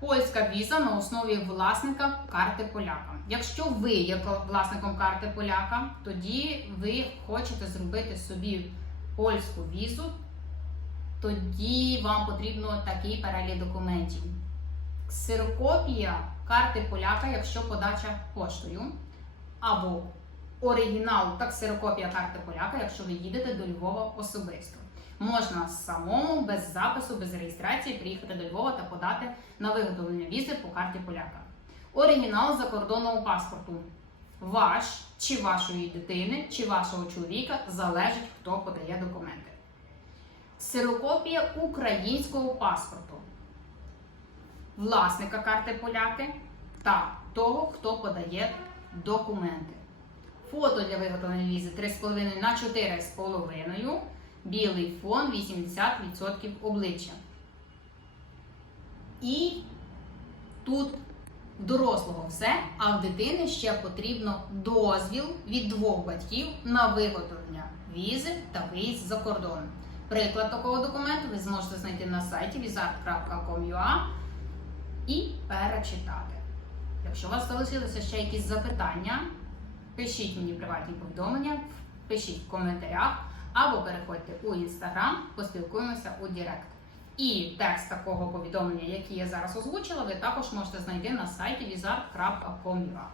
Польська віза на основі власника карти поляка. Якщо ви є власником карти поляка, тоді ви хочете зробити собі польську візу, тоді вам потрібно такий перелік документів. Ксерокопія карти поляка, якщо подача поштою, або оригінал та ксерокопія карти поляка, якщо ви їдете до Львова особисто. Можна самому, без запису, без реєстрації приїхати до Львова та подати на виготовлення візи по карті поляка. Оригінал закордонного паспорту. Ваш чи вашої дитини, чи вашого чоловіка залежить, хто подає документи. Ксерокопія українського паспорту власника карти поляки та того, хто подає документи. Фото для виготовлення візи 3,5 на 4,5. Білий фон 80% обличчя. І тут в дорослого все, а в дитини ще потрібно дозвіл від двох батьків на виготовлення візи та виїзд за кордон. Приклад такого документу ви зможете знайти на сайті vizart.com.ua і перечитати. Якщо у вас залишилися ще якісь запитання, пишіть мені приватні повідомлення, пишіть в коментарях або переходьте у інстаграм, поспілкуємося у Директ. І текст такого повідомлення, який я зараз озвучила, ви також можете знайти на сайті vizart.com.ua.